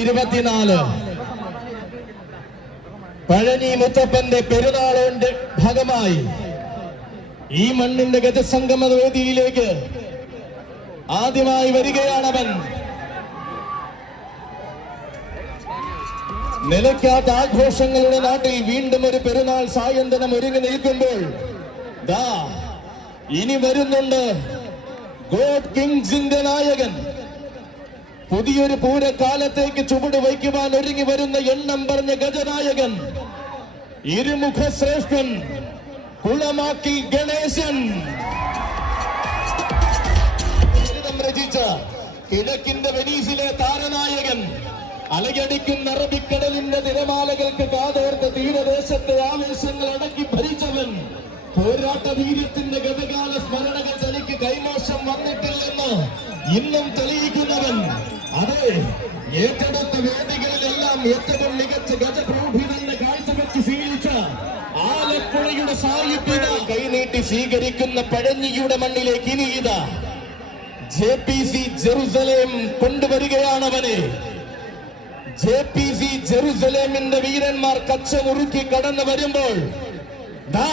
24 പഴനി മുത്തപ്പന്റെ പെരുന്നാളിന്റെ ഭാഗമായി ഈ മണ്ണിന്റെ ഗജസംഗമ വേദിയിലേക്ക് ആദ്യമായി വരികയാണവൻ. നിലയ്ക്കാത്ത ആഘോഷങ്ങളുടെ നാട്ടിൽ വീണ്ടും ഒരു പെരുന്നാൾ സായന്തനം ഒരുങ്ങി നിൽക്കുമ്പോൾ ദാ ഇനി വരുന്നുണ്ട് ഗോഡ് കിങ്സിന്റെ നായകൻ. പുതിയൊരു പൂരക്കാലത്തേക്ക് ചുവട് വയ്ക്കുവാൻ ഒരുങ്ങി വരുന്ന എണ്ണം പറഞ്ഞ ഗജനായകൻ, ഇരുമുഖ ശ്രേഷ്ഠൻ, കുളമാക്കിൽ ഗണേശൻ. രചിച്ച കിഴക്കിന്റെ വെനീസിലെ താരനായകൻ, അലയടിക്കുന്ന അറബിക്കടലിന്റെ തിരമാലകൾക്ക് കാതോർത്ത തീരദേശത്തെ ആവേശങ്ങൾ അടക്കി ഭരിച്ചവൻ, പോരാട്ട വീര്യത്തിന്റെ ഗതകാല സ്മരണകൾ തനിക്ക് കൈമോശം വന്നിട്ടില്ലെന്ന് ഇന്നും തെളിയിക്കുന്നവൻ. അതെ, ഏറ്റെടുത്ത വേദികളിലെല്ലാം ഏറ്റവും മികച്ച ഗജപ്രൗഢി തന്നെ കാഴ്ചവെച്ച് ശീലിച്ച ആലപ്പുഴയുടെ സാഹിത്യ കൈനീട്ടി സ്വീകരിക്കുന്ന പഴഞ്ഞിയുടെ മണ്ണിലേക്ക് ഇനി ഇതാ JPC ജെറുസലേം കൊണ്ടുവരികയാണവനെ. JPC ജെറുസലേമിന്റെ വീരന്മാർ കച്ചമുറുക്കി കടന്നു വരുമ്പോൾ ദാ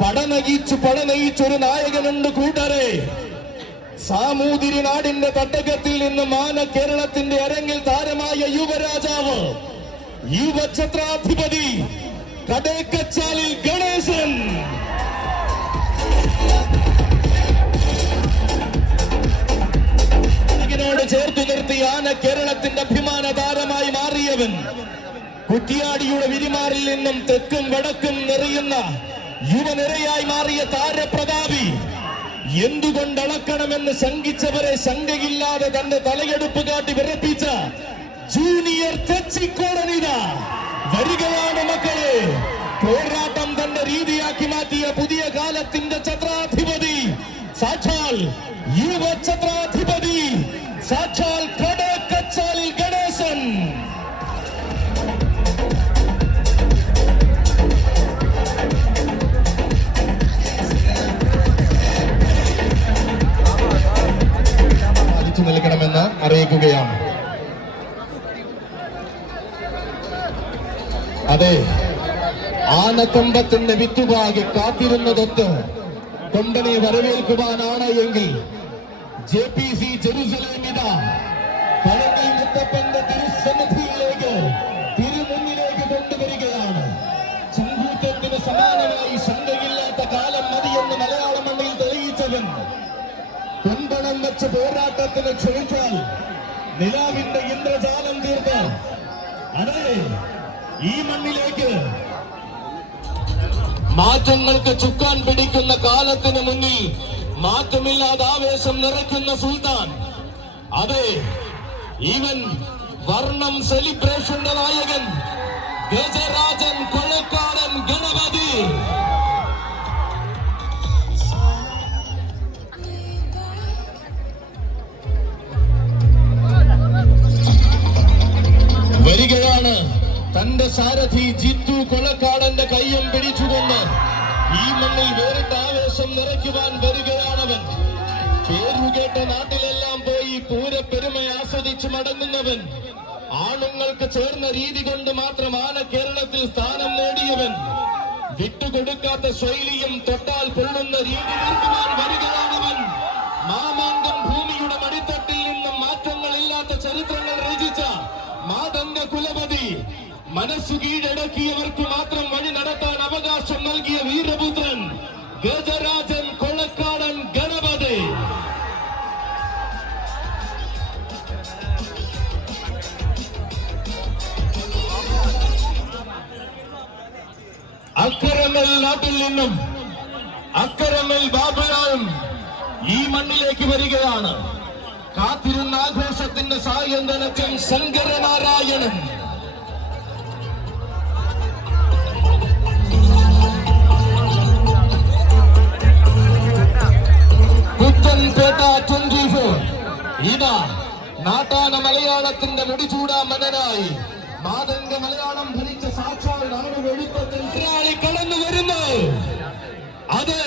പടനയിച്ചൊരു നായകനുണ്ട് കൂട്ടരെ. സാമൂതിരി നാടിന്റെ തട്ടകത്തിൽ നിന്ന് മാന കേരളത്തിന്റെ അരങ്ങിൽ താരമായ യുവരാജാവ്, യുവഛത്രാധിപതി കടേക്കച്ചാലിൽ ഗണേശൻ. ോട് ചേർത്തു നിർത്തി ആന കേരളത്തിന്റെ അഭിമാന താരമായി മാറിയവൻ, കുറ്റിയാടിയുടെ വിരിമാറിൽ നിന്നും തെക്കും വടക്കും നിറയുന്ന യുവനിരയായി മാറിയ താരപ്രതാപി. എന്തുകൊണ്ടളക്കണമെന്ന് ശങ്കിച്ചവരെ ശങ്കയില്ലാതെ തന്റെ തലയെടുപ്പ് കാട്ടി വിറപ്പിച്ച ജൂനിയർ തെച്ചിക്കോടനിത വരികയാണ് മക്കളെ. പോരാട്ടം തന്റെ രീതിയാക്കി മാറ്റിയ പുതിയ കാലത്തിന്റെ ഛത്രാധിപതി, സാക്ഷാൽ യുവ ഛത്രാധിപതി, സാക്ഷാൽ കടേക്കച്ചാലിൽ ഗണേശൻ. നിൽക്കണമെന്ന് അറിയിക്കുകയാണ്. അതെ, ആനക്കൊമ്പത്തിന്റെ വിത്തുപാകി കാത്തിരുന്നതൊത്ത് കൊമ്പനെ വരവേൽക്കുവാനാണ് എങ്കിൽ JPC ജെറുസലേം ഇതാ പഴനി മുത്തപ്പന്റെ തിരുസന്നിധിയിലേക്ക്, തിരുമുന്നിലേക്ക് കൊണ്ടുവരികയാണ്. ചങ്കൂറ്റത്തിന് സമാനമായി ശങ്കയില്ലാത്ത കാലം മതിയെന്ന് മലയാള മണ്ണിൽ തെളിയിച്ചവൻ, കൊമ്പണം വെച്ച് പോരാട്ടത്തിന് ക്ഷണിച്ചാൽ നിലാവിന്റെ ഇന്ദ്രജാലം തീർത്ത് അതെ ഈ മണ്ണിലേക്ക് മാറ്റങ്ങൾക്ക് ചുക്കാൻ പിടിക്കുന്ന കാലത്തിന് മുന്നിൽ മാറ്റമില്ലാതെ ആവേശം നിറയ്ക്കുന്ന സുൽത്താൻ. അതെ, ഇവൻ വർണ്ണം സെലിബ്രേഷന്റെ നായകൻ, ഗജരാജൻ കൊളക്കാടൻ ഗണപതി. വരികയാണ് തന്റെ സാരഥി ജിത്തു കൊളക്കാടന്റെ കയ്യും പിടിച്ചുകൊണ്ട്. ഈ മണ്ണിൽ വേറിട്ട ആവേശം നിറയ്ക്കുവാൻ വരികയാണവൻ. പേരുകേട്ട നാട്ടിലെല്ലാം പോയി പൂരപ്പെരുമ ആസ്വദിച്ച് മടങ്ങുന്നവൻ. ആണുങ്ങൾക്ക് ചേർന്ന രീതി കൊണ്ട് മാത്രം ആന കേരളത്തിൽ സ്ഥാനം നേടിയവൻ. വിട്ടുകൊടുക്കാത്ത ശൈലിയും തൊട്ടാൽ പൊള്ളുന്ന രീതി തീർക്കുവാൻ വരികയാണവൻ. മാമാങ്കം ഭൂമിയുടെ മടിത്തട്ടിൽ നിന്നും മാറ്റങ്ങളില്ലാത്ത ചരിത്രങ്ങൾ രചിച്ച മാതംഗ കുലപതി, മനസ്സു കീഴടക്കിയവർക്ക് മാത്രം വഴി നടത്താൻ അവകാശം നൽകിയ വീരപുത്രൻ, ഗജരാജൻ കൊളക്കാടൻ ഗണപതി. അക്കരമൽ നാട്ടിൽ നിന്നും അക്കരമൽ ബാബുരായും ഈ മണ്ണിലേക്ക് വരികയാണ്. കാത്തിരുന്ന ആഘോഷത്തിന്റെ സായന്തനത്തിൽ ശങ്കരനാരായണൻ. പുത്തൻപേട്ട 24 ഇതാ നാട്ടാന മലയാളത്തിന്റെ മുടിചൂടാ മനനായി മാതംഗ മലയാളം ഭരിച്ച സാക്ഷാൽ നാടുവെഴുത്തത്തിൽ കടന്നു വരുന്നു. അതെ,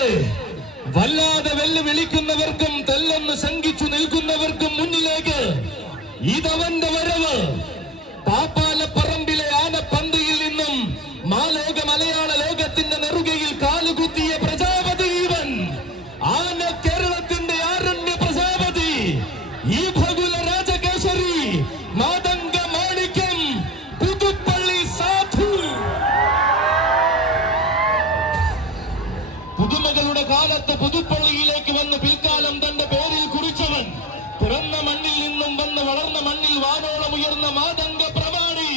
വല്ലാതെ വെല്ലുവിളിക്കുന്നവർക്കും തെല്ലെന്ന് ശങ്കിച്ചു നിൽക്കുന്നവർക്കും മുന്നിലേക്ക് ഇതവന്റെ വരവ്. പുതുമകളുടെ കാലത്ത് പുതുപ്പള്ളിയിലേക്ക് വന്ന് പിൽക്കാലം തന്റെ പേരിൽ കുറിച്ചവൻ, പിറന്ന മണ്ണിൽ നിന്നും വന്ന് വളർന്ന മണ്ണിൽ വാനോളം ഉയർന്ന മാതംഗ പ്രമാണി,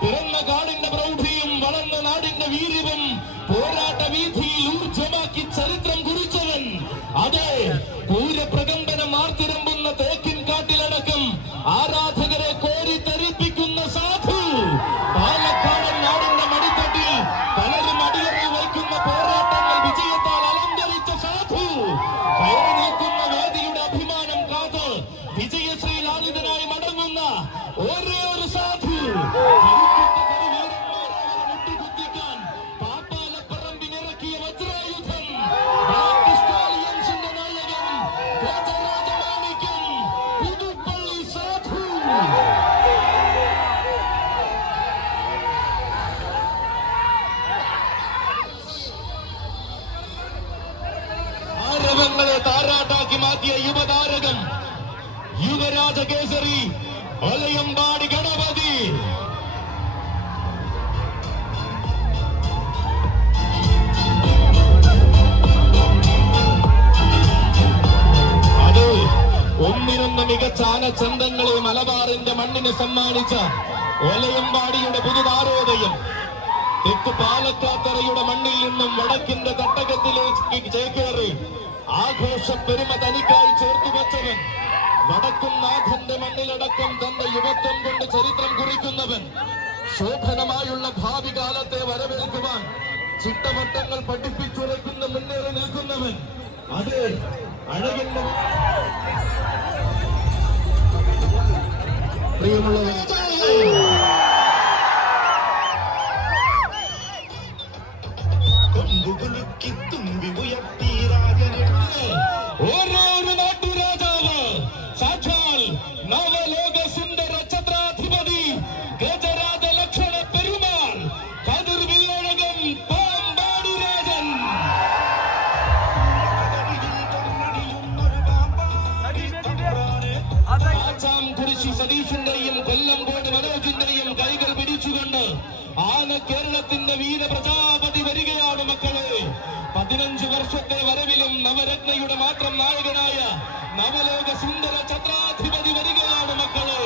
പിറന്ന കാടിന്റെ പ്രൗഢിയും വളർന്ന നാടിന്റെ വീര്യവും പോരാട്ട വീഥിയിൽ ഊർജമാക്കി ചരിത്രം കുറിച്ചവൻ. അതെ, പൂരപ്രകമ്പനം ആർത്തിരമ്പുന്ന തേക്കിൻ കാട്ടിലടക്കം ആരാധകരെ കോരിത്തരിപ്പിക്കുന്ന സാധു, പാലക്കാടൻ നാടിന്റെ മടിത്തട്ടിൽ പലരും അടിയറ വയ്ക്കുന്ന പോരാട്ടങ്ങൾ വിജയത്താൽ അലങ്കരിച്ച സാധു, കയറി നിൽക്കുന്ന വേദിയുടെ അഭിമാനം കാത്ത് വിജയശ്രീ ലാളിതനായി മടങ്ങുന്ന ഒരേ ഒരു സാധു, മുട്ടുകുത്തിക്കാൻ പാപ്പാലപ്പറമ്പിനിറക്കിയ വജ്രായുധം, ബ്ലാക്ക് സ്റ്റാലിയൻസിന്റെ നായകൻ ഗജരാജമാണിക്യം, പുതുപ്പള്ളി സാധു. ആരവങ്ങളെ താരാട്ടാക്കി മാറ്റിയ യുവതാരകം, യുവരാജ കേസരി ഒലയമ്പാടി ഗണപതി. അത് ഒന്നിനൊന്ന് മികച്ച ആനച്ചന്തങ്ങളെ മലബാറിന്റെ മണ്ണിന് സമ്മാനിച്ച ഒലയമ്പാടിയുടെ പുതുതാരോദയം, തെക്ക് പാലക്കാത്തറയുടെ മണ്ണിൽ നിന്നും വടക്കിന്റെ തട്ടകത്തിലേക്ക് ചേക്കേറി ആഘോഷ പെരുമ തനിക്കായി ചേർത്തുവച്ചവൻ, വടക്കും നാഥന്റെ മണ്ണിലടക്കം തന്റെ യുവത്വം കൊണ്ട് ചരിത്രം കുറിക്കുന്നവൻ, ശോഭനമായുള്ള ഭാവി കാലത്തെ വരവേൽക്കുവാൻ ചിട്ടവട്ടങ്ങൾ പഠിപ്പിച്ചുറക്കുന്ന മുന്നേറി നിൽക്കുന്നവൻ. അത് അഴകിന്റെ പ്രിയമുള്ളവൻ, കൊമ്പുകുലുക്കി തുമ്പി ഉയർത്തി രാജനെ ഓരോരു നാട്ടുരാജാവ്, സാക്ഷാൽ നവലോക സുന്ദര ഛത്രാധിപതി ഗജരാജ ലക്ഷണ പെരുമാൾ കതിർ വില്ലഴകൻ പാമ്പാടി രാജൻ. ആച്ചാം കുരിശി സതീഷിന്റെയും കൊല്ലംകോട് മനോജിന്റെയും കൈകൾ പിടിച്ചുകൊണ്ട് ആന കേരളത്തിന്റെ വീരപ്രജാപതി വരികയാണ് മക്കളെ. 15 വർഷത്തെ വരവിലും നവരത്നയുടെ മാത്രം നായകനായ നവലോക സുന്ദര ഛത്രാധിപതി വരികയാണ് മക്കളെ.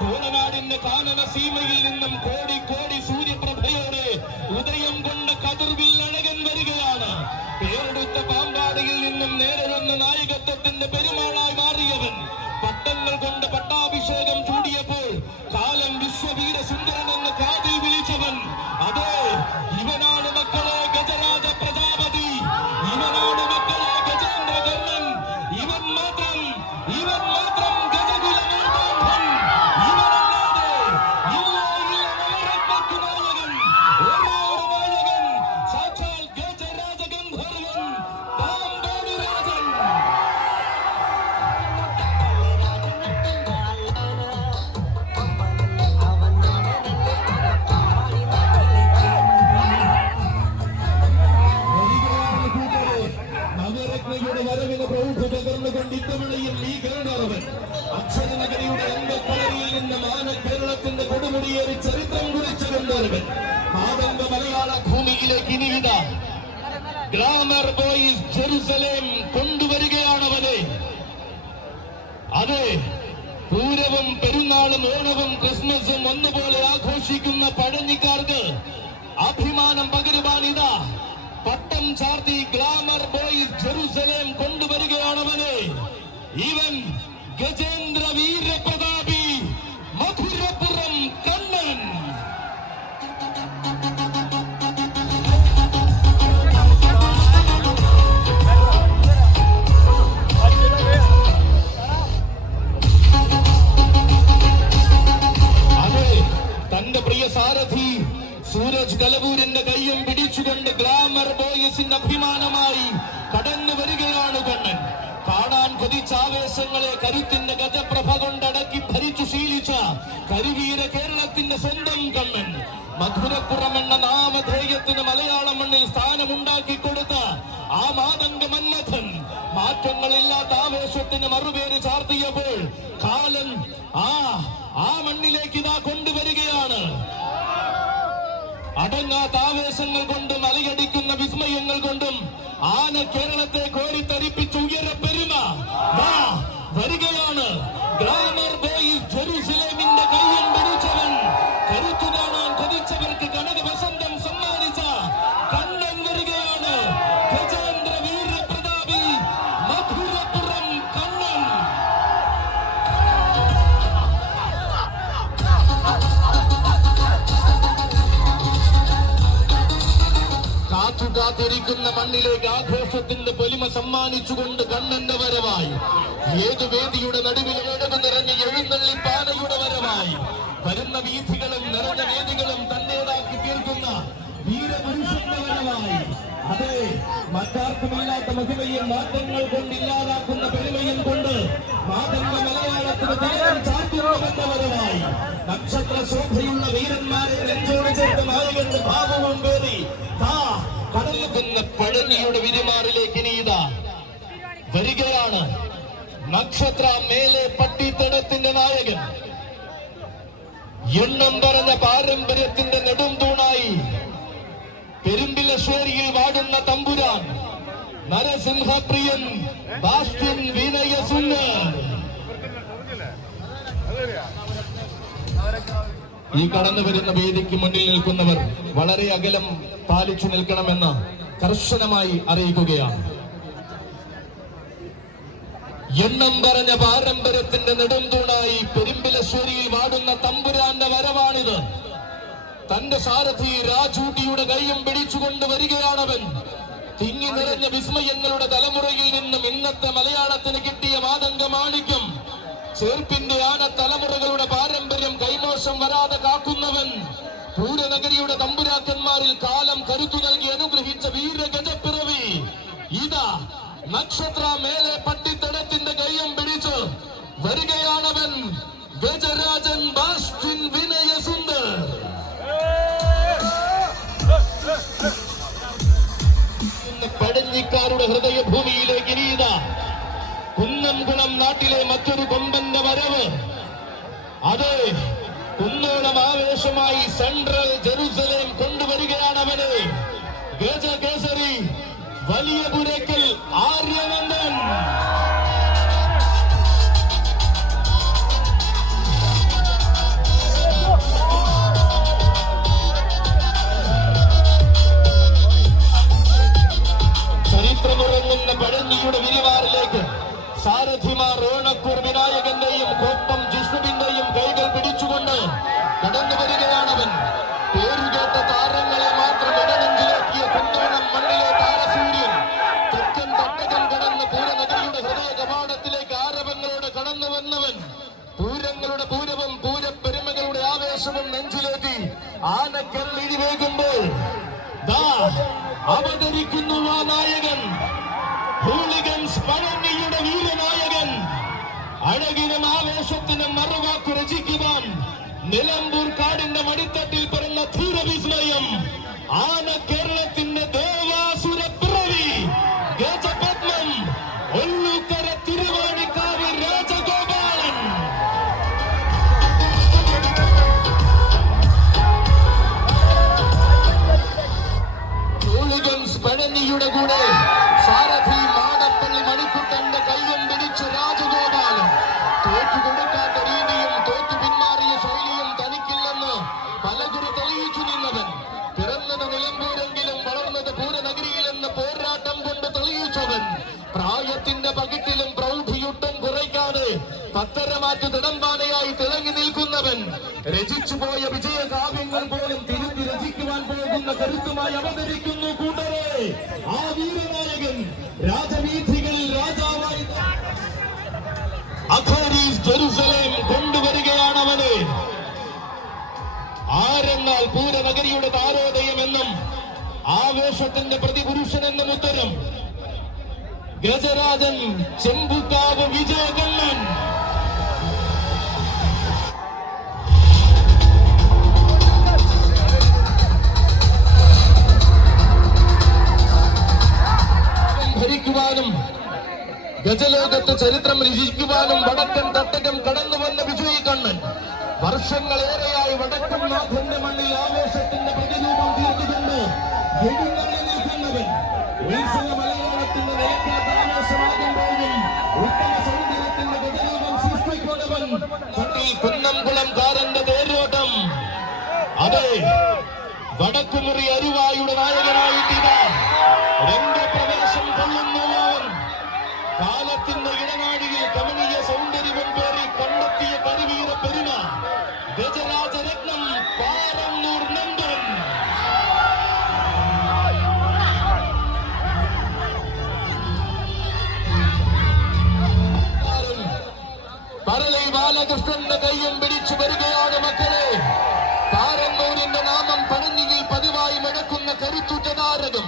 കോളനാടിന്റെ കാനന സീമയിൽ നിന്നും കോടി കോടി സൂര്യപ്രഭയോടെ ഉദയം കൊണ്ട കതിർവില്ലഴകൻ വരികയാണ്. പേരെടുത്ത പാമ്പാടിയിൽ നിന്നും നേരിടുന്ന നായകത്വത്തിന്റെ പെരുമാളായി മാറിയവൻ, പട്ടങ്ങൾ കൊണ്ട് പട്ടാഭിഷേകം ചൂടിയപ്പോൾ കാലം വിശ്വവീര സുന്ദരൻ എന്ന് കാതിൽ വിളിച്ചവൻ. അതെ, ഇവനാണ് മക്കളെ ഗജരാജ പ്രജാപതി, ഇവനാണ് മക്കളെ ഗജേന്ദ്രകർണൻ, ഇവൻ മാത്രം ഗജകുലമൂർധാന്ധൻ, ഇവനല്ലാതെ ഇല്ല നവരത്നയ്ക്കു നായകൻ, ഒരേ ഒരു നായകൻ, സാക്ഷാൽ ഗജരാജ ഗന്ധർവൻ പാമ്പാടി രാജൻ. നവരത്നയുടെ വരവിന് പ്രൗഢ പകർന്നുകൊണ്ട് ഇത്തവണയും ഈ ഗരുഡാറവൻ അക്ഷരനഗരിയുടെ അമ്പക്കളരിയിൽ നിന്ന് മാന കേരളത്തിന്റെ കൊടുമുടിയേറി ചരിത്രം കുറിച്ച ഗന്ധർവൻ മാതംഗ മലയാള ഭൂമിയിലേക്ക് ഇനിയിതാ ഗ്ലാമർ ബോയ്സ് ജെറുസലേം കൊണ്ടുവരികയാണവനെ. അതെ, പൂരവും പെരുന്നാളും ഓണവും ക്രിസ്മസും ഒന്നുപോലെ ആഘോഷിക്കുന്ന പഴഞ്ഞിക്കാർക്ക് അഭിമാനം പകരുവാനിതാ പട്ടം ചാർത്തി ഗ്ലാമർ ബോയ്സ് ജെറുസലേം കൊണ്ടുവരികയാണവനെ. ഇവൻ ഗജേന്ദ്ര വീരപ്രതാപി മധുരപുരം കണ്ണൻ. അതെ, തന്റെ പ്രിയ സാരഥി സൂരജ് കലവൂരിന്റെ കയ്യും പിടിച്ചുകൊണ്ട് ഗ്ലാമർ ബോയ്സിന്റെ അഭിമാനമായി കടന്നു വരികയാണ് കണ്ണൻ. കാണാൻ കൊതിച്ചാവേശങ്ങളെ കരുത്തിന്റെ ഗജപ്രഭ കൊണ്ടടക്കി ഭരിച്ചു ശീലിച്ച കരുവീര കേരളത്തിന്റെ സ്വന്തം കണ്ണൻ. മധുരപ്പുറം എന്ന നാമധേയത്തിന് മലയാള മണ്ണിൽ സ്ഥാനമുണ്ടാക്കി കൊടുത്ത ആ മാതംഗ മന്മഥൻ മാറ്റങ്ങളില്ലാത്ത ആവേശത്തിന് മറുപേര് ചാർത്തിയപ്പോൾ കാലൻ ആ മണ്ണിലേക്ക് ഇതാ കൊണ്ടുവരികയാണ്. അടങ്ങാത്ത ആവേശങ്ങൾ കൊണ്ടും അലയടിക്കുന്ന വിസ്മയങ്ങൾ കൊണ്ടും ആന കേരളത്തെ കോരിത്തരിപ്പിച്ച് ഉയര പെരുമ വരികയാണ്. ഗ്ലാമർ ബോയ്സ് ജെറുസലേമിന്റെ കയ്യം പിടിച്ചവൻ, കരുത്തു കാണാൻ കൊതിച്ചവർക്ക് കനക വസന്തം സമ്മാനിച്ച കണ്ണൻ വരികയാണ്. ഗജേന്ദ്ര വീരപ്രതാപി മധുരപുരം കണ്ണൻ. കാത്തിരിക്കുന്ന മണ്ണിലേക്ക് ആഘോഷത്തിന്റെ പൊലിമ സമ്മാനിച്ചുകൊണ്ട് കണ്ണന്റെ വരവായി. ഏതു വേദിയുടെ നടുവിൽ ഒഴവ് നിറഞ്ഞ എഴുന്നള്ളി പാനയുടെ വരവായി. വരുന്ന വീഥികളും നിറഞ്ഞ വേദികളും തന്റേതാക്കി തീർക്കുന്ന വീരപുരുഷന്റെ വരവായി. അതെ, മറ്റാർക്കുമില്ലാത്ത മഹിമയും മാറ്റങ്ങൾ കൊണ്ട് ഇല്ലാതാക്കുന്ന പെരുമയും കൊണ്ട് മാതംഗ മലയാളത്തിന് തീരം ചാറ്റുന്നവന്റെ വരവായി. നക്ഷത്ര ശോഭയുള്ള വീരന്മാരെ നെഞ്ചോട് ചേർത്ത നായകന്റെ ഭാവവും പേറി കടന്നുകുന്ന പഴനിയുടെ വിരിമാറിലേക്ക് ഇനിയിതാ വരികയാണ് നക്ഷത്ര മേലെ പട്ടിത്തടത്തിന്റെ നായകൻ. എണ്ണം പറഞ്ഞ പാരമ്പര്യത്തിന്റെ നെടും തൂണായി പെരുമ്പിലശ്ശേരിയിൽ വാടുന്ന തമ്പുരാൻ നരസിംഹപ്രിയൻ ബാസ്റ്റ്യൻ വിനയ സുന്ദർ. ഈ കടന്നു വരുന്ന വേദിക്ക് മുന്നിൽ നിൽക്കുന്നവർ വളരെ അകലം പാലിച്ചു നിൽക്കണമെന്ന് കർശനമായി അറിയിക്കുകയാണ്. എണ്ണം പറഞ്ഞ പാരമ്പര്യത്തിന്റെ നെടുംതൂണായി പെരുമ്പിലശ്ശേരിയിൽ വാടുന്ന തമ്പുരാന്റെ വരവാണിത്. തന്റെ സാരഥി രാജൂട്ടിയുടെ കൈയും പിടിച്ചുകൊണ്ട് വരികയാണവൻ. തിങ്ങി നിറഞ്ഞ വിസ്മയങ്ങളുടെ തലമുറയിൽ നിന്നും ഇന്നത്തെ മലയാളത്തിന് കിട്ടിയ മാതംഗ മാണിക്യം. ചേർപ്പിന്റെ ആന തലമുറകളുടെ പാരമ്പര്യം കൈമോശം വരാതെ കാക്കുന്നവൻ. പൂരനഗരിയുടെ തമ്പുരാക്കന്മാരിൽ കാലം കരുത്തു നൽകി അനുഗ്രഹിച്ച വീരഗജപ്പിറവി. ഇതാ നക്ഷത്ര മേലെ പട്ടിത്തടത്തിന്റെ കയ്യം പിടിച്ച് വരികയാണവൻ. ഗജരാജൻ ബാസ്റ്റ്യൻ വിനയ സുന്ദർ. പടഞ്ഞിക്കാരുടെ ഹൃദയഭൂമിയിലേക്ക് ഇനിയിതാ കുന്നംകുളം നാട്ടിലെ മറ്റൊരു കൊമ്പന്റെ വരവ്. അതെ, കുന്നോളം ആവേശമായി സെൻട്രൽ ജെറുസലേം കൊണ്ടുവരികയാണവനെ. ഗജകേസരി വലിയ പുരയ്ക്കൽ ആര്യനന്ദൻ. ചരിത്രമുറങ്ങുന്ന പഴനിയുടെ വിരിവാറിലേക്ക് സാരഥിമാർ ഓണക്കൂർ വിനായകന്റെയും കോപ്പം ജിഷ്ണുവിന്റെയും കൈകൾ പിടിച്ചുകൊണ്ട് കടന്നു വരികയാണവൻ. പേരുകേട്ട താരങ്ങളെ മാത്രം ഇടനെഞ്ചിലാക്കിയ കുന്നോളം മണ്ണിലെ താരസൂര്യൻ തെക്കൻ തട്ടകം കടന്ന് പൂരനഗരിയുടെ ഹൃദയ കവാടത്തിലേക്ക് ആരവങ്ങളോടെ കടന്നു വന്നവൻ. പൂരങ്ങളുടെ പൂരവും പൂരപ്പെരുമകളുടെ ആവേശവും നെഞ്ചിലേറ്റി ആനക്കരൾ ഇടിവേകുമ്പോൾ അവതരിക്കുന്നു ആ നായകൻ. ഹൂളിഗൻസ് പഴനിയുടെ വീരനായകൻ. അഴകിനും ആവേശത്തിനും മറുവാക്കു രചിക്കുവാൻ നിലമ്പൂർ കാടിന്റെ മടിത്തട്ടിൽ പിറന്ന ധീരവിസ്മയം. ആന കേരളത്തിന്റെ ദേവാസുര പിറവി ഗജപത്മം ഒല്ലൂക്കര തിരുവാണിക്കാവ് രാജഗോപാലൻ. ഹൂളിഗൻസ് പഴനിയുടെ കൂടെ സാരഥി മാടപ്പള്ളി മണിക്കുട്ടന്റെ കയ്യും പിടിച്ച് രാജഗോപാലൻ. തോറ്റുകൊടുക്കാത്ത രീതിയും തോറ്റു പിന്മാറിയ ശൈലിയും തനിക്കില്ലെന്ന് പലകുറി തെളിയിച്ചു നിന്നവൻ. പിറന്നത് നിലമ്പൂരെങ്കിലും വളർന്നത് പൂരനഗരിയിലെന്ന് പോരാട്ടം കൊണ്ട് തെളിയിച്ചവൻ. പ്രായത്തിന്റെ പകിട്ടിലും പ്രൗഢിയുട്ടും കുറയ്ക്കാതെ പത്തരമാറ്റു തിടമ്പാനയായി തിളങ്ങി നിൽക്കുന്നവൻ. രചിച്ചുപോയ വിജയകാവ്യങ്ങൾ പോലും തിരുത്തി രചിക്കുവാൻ പോകുന്ന കരുത്തുമായി അവതരിക്കുന്നു കൂട്ടരെ. ആ വീരനായകൻ രാജവീഥികളിൽ രാജാവായി അഖോരീസ് ജെറുസലേം കൊണ്ടുവരികയാണവനെ. ആരെന്നാൽ പൂരനഗരിയുടെ താരോദയം എന്നും ആവേശത്തിന്റെ പ്രതിപുരുഷൻ എന്നും ഉത്തരം ഗജരാജൻ ചെമ്പുക്കാവ് വിജയകണ്ണൻ. ഭരിക്കുവാനും ഗജലോകത്ത് ചരിത്രം രചിക്കുവാനും വടക്കൻ തട്ടകം കടന്നു വന്ന വിജയി കണ്ണൻ. വർഷങ്ങളേറെയായി വടക്കൻ നാഥന്റെ മണ്ണിൽ ആവേശത്തിന്റെ പ്രതിരൂപം തീർത്തുകൊണ്ട് എഴുന്നള്ളി നിൽക്കുന്നവൻ. കേരളത്തിന്റെ നിലയ്ക്കാത്ത ആവേശമാകുമ്പോഴും ഉത്തമ സൗന്ദര്യത്തിന്റെ ഗജരൂപം സൃഷ്ടിക്കുന്നവൻ കുന്നംകുളംകാരന്റെ തേരോട്ടം. അതെ, വടക്കുമുറി അരുവായുടെ നായകനായിട്ടിതാ രംഗപ്രവേശം കൊള്ളുന്നു. അവൻ കാലത്തിന്റെ ഇടനാഴിയിൽ കമനീയ സൗന്ദര്യവും പേറി കണ്ടെത്തിയ കരിവീര പെരുമ ഗജരാജരത്നം പാറന്നൂർ നന്ദൻ. പറളി ബാലകൃഷ്ണന്റെ കയ്യും പിടിച്ചു വരികയാണ് മക്കളെ. പാറന്നൂരിന്റെ നാമം പഴഞ്ഞിയിൽ പതിവായി മുഴക്കുന്ന കരുത്തുറ്റ താരകം.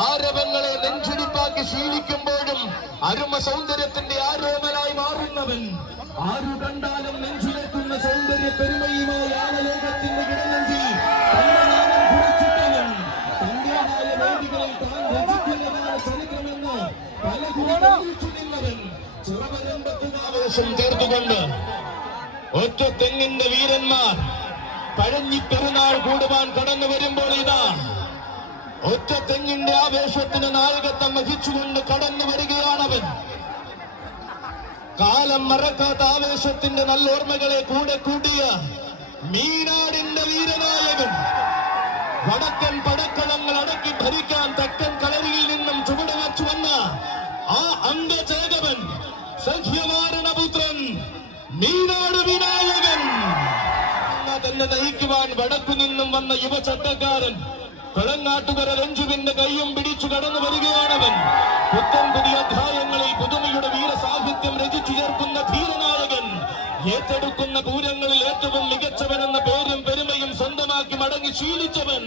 ആരവങ്ങളെ നെഞ്ചിടിപ്പാക്കി ശീലിക്കുമ്പോഴും അരുമ സൗന്ദര്യത്തിന്റെ ആരോമലായി മാറുന്നവൻ. ആരു കണ്ടാലും നെഞ്ചിലെത്തുന്ന സൗന്ദര്യ പെരുമയുമായി ആനലോകത്തിന്റെ ഇടനെഞ്ചിൽ തന്റെ നാമം കുറിച്ചിട്ടവൻ. തന്റേതായ വേദികളിൽ താൻ രചിക്കുന്നതാണ് ചരിത്രമെന്ന് പലകുറി തെളിയിച്ചു നിന്നവൻ. ചിറവരമ്പത്തും തീർത്തുകൊണ്ട് ഒറ്റ തെങ്ങിന്റെ വീരന്മാർ പഴഞ്ഞി പെരുന്നാൾ കൂടുവാൻ കടന്നു വരുമ്പോൾ ഇതാ ഒറ്റ തെങ്ങിന്റെ ആവേശത്തിന് നായകത്വം വഹിച്ചുകൊണ്ട് കടന്നു വരികയാണവൻ. കാലം മറക്കാത്ത ആവേശത്തിന്റെ നല്ലോർമ്മകളെ കൂടെ കൂട്ടിയ മീനാടിന്റെ വീരനായകൻ. വടക്കൻ പടക്കളങ്ങൾ അടക്കി ഭരിക്കാൻ തെക്കൻ കളരിയിൽ നിന്നും ചുവട് വച്ചു വന്ന ആ അംഗചേകവൻ, സഖ്യവാരണപുത്രൻ മീനാട് വിനായകൻ. തന്നെ നയിക്കുവാൻ വടക്കു നിന്നും വന്ന യുവചട്ടക്കാരൻ കൊളങ്ങാട്ടുകര രഞ്ജുവിന്റെ കൈയും പിടിച്ചു കടന്നു വരികയാണവൻ. പുത്തൻ പുതിയ അധ്യായങ്ങളിൽ പുതുമയുടെ വീരസാഹിത്യം രചിച്ചു ചേർക്കുന്ന ധീരനായകൻ. ഏറ്റെടുക്കുന്ന പൂരങ്ങളിൽ ഏറ്റവും മികച്ചവനെന്ന പേരും പെരുമയും സ്വന്തമാക്കി മടങ്ങി ശീലിച്ചവൻ.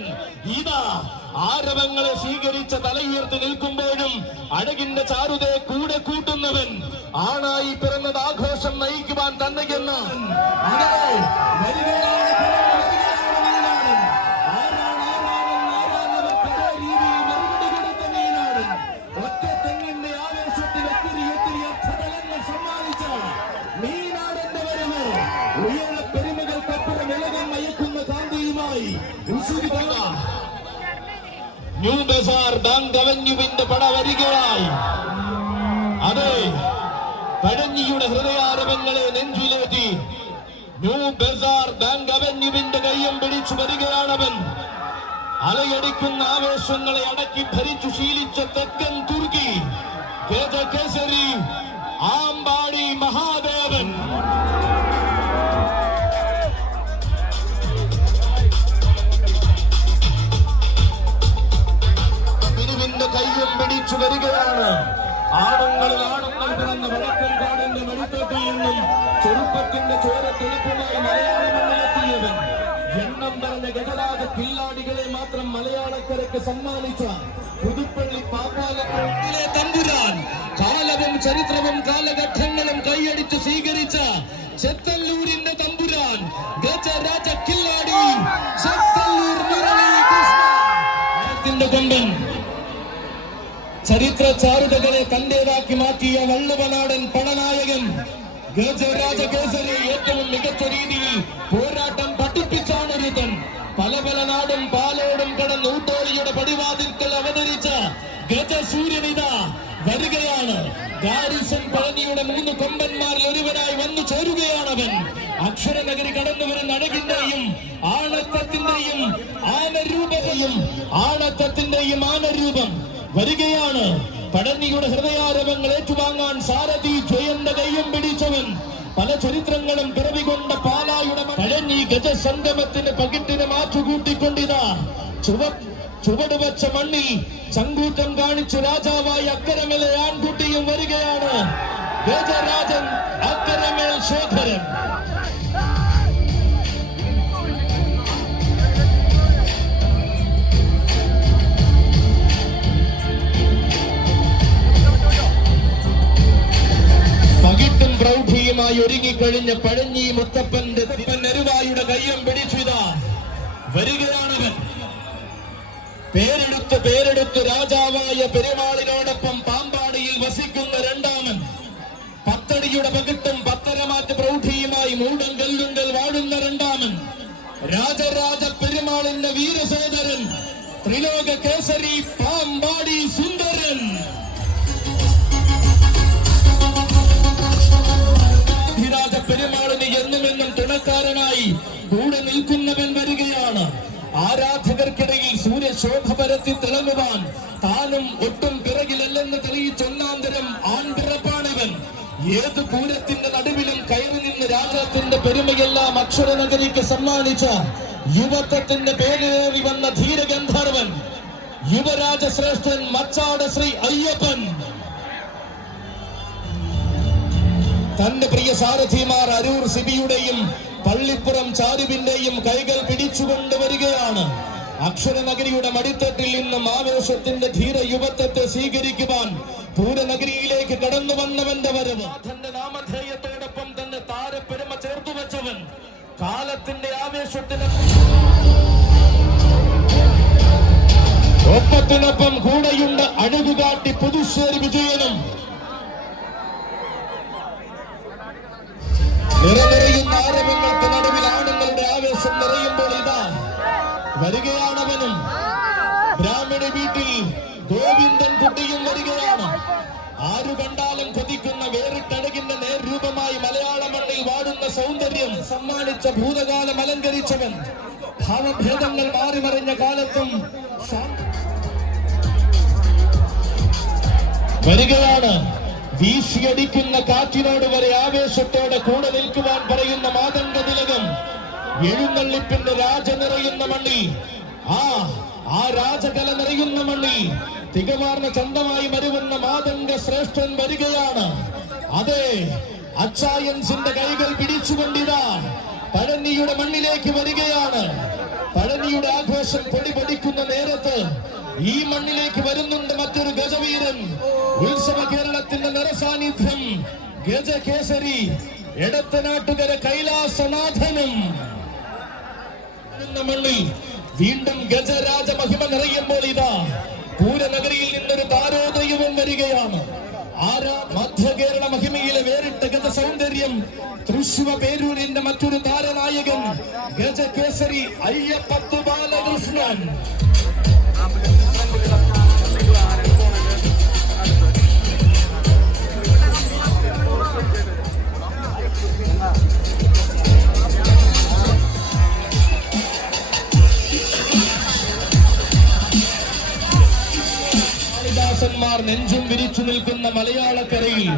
ഇതാ ആരവങ്ങളെ സ്വീകരിച്ച തലയുയർത്തി നിൽക്കുമ്പോഴും അഴകിന്റെ ചാരുതയെ കൂടെ കൂട്ടുന്നവൻ. ആണായി പിറന്നത് ആഘോഷം നയിക്കുവാൻ തന്നെയെന്ന് ന്യൂ ബസാർ ബാങ്ക് അവന്യൂവിന്റെ പട വരികയായി. അതെ, പഴഞ്ഞിയുടെ ഹൃദയാരവങ്ങളെ നെഞ്ചിലേറ്റി ന്യൂ ബസാർ ബാങ്ക് അവന്യൂവിന്റെ കയ്യം പിടിച്ചു വരികയാണവൻ. അലയടിക്കുന്ന ആവേശങ്ങളെ അടക്കി ഭരിച്ചു ശീലിച്ച തെക്കൻ തുർക്കി കേസരി ആമ്പാടി മഹാദേവൻ. കയ്യും പിടിച്ചു വരികയാണ്. ആണുങ്ങളിൽ ആണുങ്ങൾ പിറന്ന വടക്കൻ കാടിന്റെ മടിത്തട്ടിൽ നിന്നും ചെറുപ്പത്തിന്റെ ചോരത്തെളുപ്പമായി മലയാളമെത്തിയവൻ. എണ്ണം പറഞ്ഞ ഗജരാജ കില്ലാടികളെ മാത്രം മലയാളക്കരയ്ക്ക് സമ്മാനിച്ച പുതുപ്പള്ളി പാപ്പാലത്തിലെ തമ്പുരാൻ. കാലവും ചരിത്രവും കാലഘട്ടങ്ങളും കൈയടിച്ച് സ്വീകരിച്ച ചെത്തല്ലൂരിന്റെ തമ്പുരാൻ ഗജരാജ കില്ലാടി ചെത്തല്ലൂർ മുരളീകൃഷ്ണന്റെ കൊമ്പൻ. ചരിത്ര ചാരുതകളെ തന്റേതാക്കി മാറ്റിയ വള്ളുവനാടൻ പടനായകൻ ഗജരാജ കേസരി ഏറ്റവും മികച്ച രീതിയിൽ പോരാട്ടം പഠിപ്പിച്ചാണ് ഒരുത്തൻ. പല പല നാടും പാലോടും കടന്ന് ഊട്ടോളിയുടെ പടിവാതിൽക്കൽ അവതരിച്ച ഗജസൂര്യനിത വരികയാണ്. ഗാരിസൺ പഴനിയുടെ 3 കൊമ്പന്മാരിൽ ഒരുവനായി വന്നു ചേരുകയാണവൻ. അക്ഷരനഗരി കടന്നു വരുന്ന അഴകിന്റെയും ആണത്തത്തിന്റെയും ആനരൂപം വരികയാണ്. പഴനിയുടെ ഹൃദയാരവങ്ങൾ ഏറ്റുവാങ്ങാൻ സാരഥി ജയന്റെ കയ്യും പിടിച്ചവൻ. പല ചരിത്രങ്ങളും പിറവികൊണ്ട പാലായുടെ പഴഞ്ഞി ഗജസംഗമത്തിന് പകിട്ടിന് മാറ്റുകൂട്ടിക്കൊണ്ടിതാ ചുവട് വെച്ച മണ്ണിൽ ചങ്കൂറ്റം കാണിച്ചു രാജാവായി അക്കരമേലെ ആൺകുട്ടിയും വരികയാണ്. ഗജരാജൻ അക്കരമേൽ ശേഖരൻ. പകിട്ടും പ്രൗഢിയുമായി ഒരുങ്ങിക്കഴിഞ്ഞ പഴഞ്ഞി മുത്തപ്പന്റെ അരുവായുടെ കയ്യം പിടിച്ചുതാ വരികയാണവൻ. പേരെടുത്ത് രാജാവായ പെരുമാളിനോടൊപ്പം പാമ്പാടിയിൽ വസിക്കുന്ന രണ്ടാമൻ. പത്തടിയുടെ പകിട്ടും പത്തരമാറ്റ് പ്രൗഢിയുമായി മൂടം കല്ലുങ്കൽ വാഴുന്ന രണ്ടാമൻ. രാജരാജ പെരുമാളിന്റെ വീരസോദരൻ ത്രിലോക കേസരി പാമ്പാടി സുന്ദരൻ. കാഴ്ചക്കാരനായി കൂടെ നിൽക്കുന്നവൻ വരികയാണ്. ആരാധകർക്കിടയിൽ സൂര്യശോഭ പരത്തി തിളങ്ങുവാൻ താനും ഒട്ടും പിറകിലല്ലെന്ന് തെളിയിച്ചൊന്നാം തരം ആൺപിറപ്പാണിവൻ. ഏത് പൂരത്തിന്റെ നടുവിലും കയറി നിന്ന് രാജാത്തിന്റെ പെരുമയെല്ലാം അക്ഷരനഗരിക്ക് സമ്മാനിച്ച യുവത്വത്തിന്റെ പേരേറി വന്ന ധീരഗന്ധർവൻ, യുവരാജശ്രേഷ്ഠൻ മച്ചാട് ശ്രീ അയ്യപ്പൻ തന്റെ പ്രിയ സാരഥിമാർ അരൂർ സിബിയുടെയും പള്ളിപ്പുറം ചാരുവിന്റെയും കൈകൾ പിടിച്ചുകൊണ്ട് വരികയാണ്. അക്ഷരനഗരിയുടെ മടിത്തട്ടിൽ നിന്നും ആവേശത്തിന്റെ ധീര യുവത്വത്തെ സ്വീകരിക്കുവാൻ പൂരനഗരിയിലേക്ക് കടന്നു വന്നവന്റെ വരവ്. തന്റെ നാമധേയത്തോടൊപ്പം തന്നെ താരപ്പെരുമ ചേർത്തു വെച്ചവൻ, കാലത്തിന്റെ ആവേശത്തിന് ഒപ്പത്തിനൊപ്പം കൂടെയുണ്ട് അഴകുകാട്ടി പുതുശ്ശേരി വിജയനും. നിറനിറയുന്ന ആരവങ്ങൾക്ക് നടുവിൽ ആണുങ്ങളുടെ ആവേശം നിറയുമ്പോൾ ഇതാ വരികയാണവനും. ബ്രാഹ്മണ വീട്ടിൽ ഗോവിന്ദൻ കുട്ടിയും വരികയാണ്. ആരു കണ്ടാലും കൊതിക്കുന്ന വേറിട്ടഴകിന്റെ നേർരൂപമായി മലയാള മണ്ണിൽ വാടുന്ന സൗന്ദര്യം സമ്മാനിച്ച ഭൂതകാലം അലങ്കരിച്ചവൻ, ഭാവഭേദങ്ങൾ മാറിമറിഞ്ഞ കാലത്തും വരികയാണ്. വീശിയടിക്കുന്ന കാറ്റിനോട് വരെ ആവേശത്തോടെ കൂടെ നിൽക്കുവാൻ പറയുന്ന മാതംഗ തിലകം. എഴുന്നള്ളിപ്പിന്റെ രാജ നിറയുന്ന മണ്ണിൽ, ആ രാജകല നിറയുന്ന മണ്ണിൽ തികമാർന്ന ചന്തമായി മരുവുന്ന മാതംഗ ശ്രേഷ്ഠൻ വരികയാണ്. അതെ, അച്ചായൻസിന്റെ കൈകൾ പിടിച്ചുകൊണ്ടിതാ പഴനിയുടെ മണ്ണിലേക്ക് വരികയാണ്. പഴനിയുടെ ആഘോഷം പൊടിപൊടിക്കുന്ന നേരത്ത് ഈ മണ്ണിലേക്ക് വരുന്നുണ്ട് മറ്റൊരു ഗജവീരൻ. ഉത്സവ കേരളത്തിന്റെ നിറസാന്നിധ്യം ഗജകേസരി എടത്തനാട്ടുകര കൈലാസനാഥനും. മണ്ണിൽ വീണ്ടും ഗജരാജ മഹിമ നിറയുമ്പോൾ ഇതാ പൂരനഗരിയിൽ നിന്നൊരു താരോദയവും വരികയാണ്. മധ്യ കേരള മഹിമയിലെ വേറിട്ട ഗജ സൗന്ദര്യം തൃശ്ശൂർ പേരൂരിന്റെ മറ്റൊരു താരനായകൻ ഗജകേസരി അയ്യപ്പത്തു ബാലകൃഷ്ണൻ. കാളിദാസന്മാർ നെഞ്ചും വിരിച്ചു നിൽക്കുന്ന മലയാളക്കരയിൽ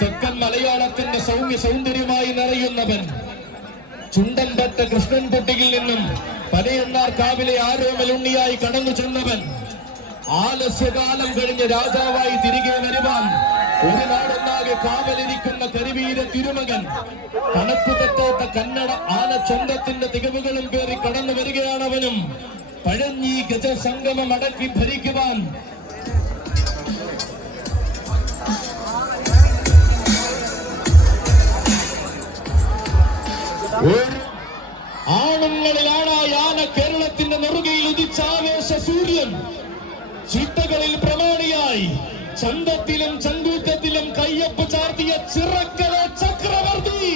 തെക്കൻ മലയാളത്തിന്റെ സൗമ്യ സൗന്ദര്യമായി നിറയുന്നവൻ, ചുണ്ടൻപറ്റ കൃഷ്ണൻകുട്ടിയിൽ നിന്നും പനയണ്ണാർ കാവിലെ ആരോമലുണ്ണിയായി കടന്നു ചെന്നവൻ, ആലസ്യകാലം കഴിഞ്ഞ് രാജാവായി തിരികെ വരുവാൻ ഒരു നാടൊന്നാകെ കാവലിരിക്കുന്ന കരിവീര തിരുമകൻ, കണക്കു തെറ്റാത്ത കന്നഡ ആനച്ചന്തത്തിന്റെ തികവുകളും പേറി കടന്നു വരികയാണവനും. പഴഞ്ഞി ഗജസംഗമം അടക്കി ഭരിക്കുവാൻ ആണുങ്ങളിലാണായി ആന കേരളത്തിന്റെ നെറുകയിൽ ഉദിച്ച ആവേശ സൂര്യൻ, ചിട്ടകളിൽ പ്രമാണിയായി ചന്തത്തിലും ചങ്കൂറ്റത്തിലും കയ്യൊപ്പ് ചാർത്തിയ ചിറക്കല ചക്രവർത്തി,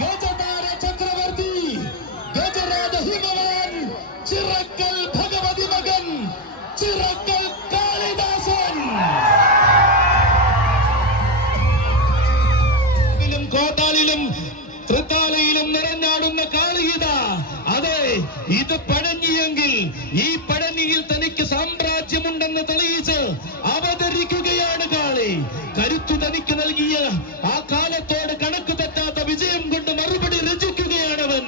ഗജതാര ചക്രവർത്തി, ഗജരാജ ഹിമവാൻ, ചിറക്കൽ ഭഗവതി മകൻ, ചിറക്കൽ കാളിദാസൻ. കോട്ടാലിലും തൃത്താലയിലും നിറഞ്ഞാടുന്ന കാളിയിത. അതെ, ഇത് പഴഞ്ഞിയെങ്കിൽ ഈ പഴനിയിൽ തനിക്ക് സാമ്രാജ്യമുണ്ടെന്ന് തെളിയിച്ച് അവതരിക്കുകയാണ് കാളി. കരുത്തു തനിക്ക് നൽകിയ ആ കാലത്തോട് കണക്ക് തെറ്റാത്ത വിജയം കൊണ്ട് മറുപടി രചിക്കുകയാണവൻ.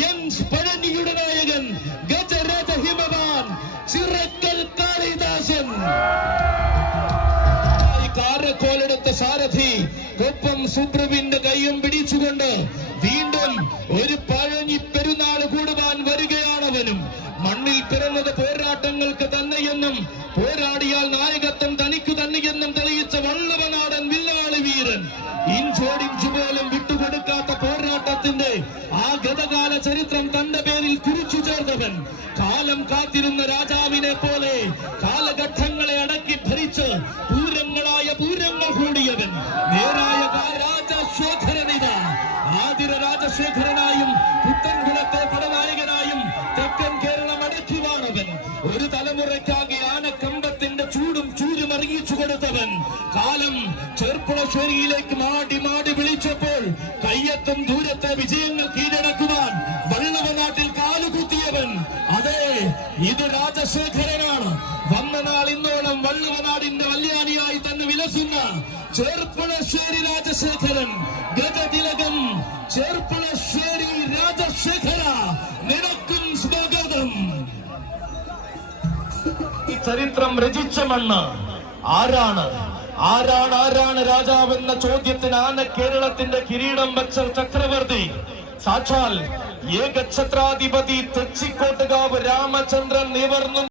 യങ്സ് പഴനിയുടെ നായകൻ ഗജരാജ ഹിമവാൻ, ചിറക്കൽ കാളിദാസൻ. കാരക്കോലെടുത്ത സാരഥി കൊപ്പം സുബ്രുവിന്റെ കൈയും പിടിച്ചുകൊണ്ട് വീണ്ടും ഒരു പഴഞ്ഞി പെരുന്നാൾ കൂടുവാൻ വരികയാണവനും. മണ്ണിൽ പിറന്നത് പോരാട്ടങ്ങൾക്ക് തന്നെയെന്നും പോരാടിയാൽ നായകത്വം തനിക്കു തന്നെയെന്നും തെളിയിച്ച വള്ളവനാടൻ വില്ലാളി വീരൻ, ഇഞ്ചോടിഞ്ചു പോലും വിട്ടുകൊടുക്കാത്ത പോരാട്ടത്തിന്റെ ആ ഗതകാല ചരിത്രം തന്റെ പേരിൽ കുറിച്ചു ചേർത്തവൻ, കാലം കാത്തിരുന്ന രാജാവിനെ പോലെ കാലഘട്ടങ്ങളെ അടക്കി ഭരിച്ച് പൂരങ്ങളായ പൂരങ്ങൾ കൂടിയവൻ, നേരായ രാജശേഖരനിത. ആതിര രാജശേഖരനായും പുത്തൻകുളത്തെ പടനായകനായും തെക്കൻ കേരളം അടക്കിവാണവൻ. ഒരു തലമുറയ്ക്കാകെ ആനക്കമ്പത്തിന്റെ ചൂടും ചൂരും അറിയിച്ചു കൊടുത്തവൻ. കാലം ചെർപ്പുള ചെർപ്പുളശ്ശേരിയിലേക്ക് മാടി മാടി വിളിച്ചപ്പോൾ കയ്യെത്തും ദൂരത്തെ വിജയങ്ങൾ കീഴടക്കുവാൻ വള്ളവനാട്ടിൽ കാലുകുത്തിയവൻ, അതെ ഇത് രാജശേഖരനാണ്. വന്ന നാൾ ഇന്നോളം വള്ളവനാടിന്റെ വല്യാണിയായി തന്നെ വിലസുന്ന ചെർപ്പുളശ്ശേരി രാജശേഖരൻ, ഗജതിലകം ചെർപ്പുളശ്ശേരി രാജശേഖര, നിനക്കും സ്വാഗതം. ചരിത്രം രചിച്ച മണ്ണ് ആരാണ് ആരാണ് ആരാണ് രാജാവെന്ന ചോദ്യത്തിന് ആന കേരളത്തിന്റെ കിരീടം വെച്ച ചക്രവർത്തി സാക്ഷാൽ ഏകഛത്രാധിപതി തെച്ചിക്കോട്ടുകാവ് രാമചന്ദ്രൻ നിവർന്നു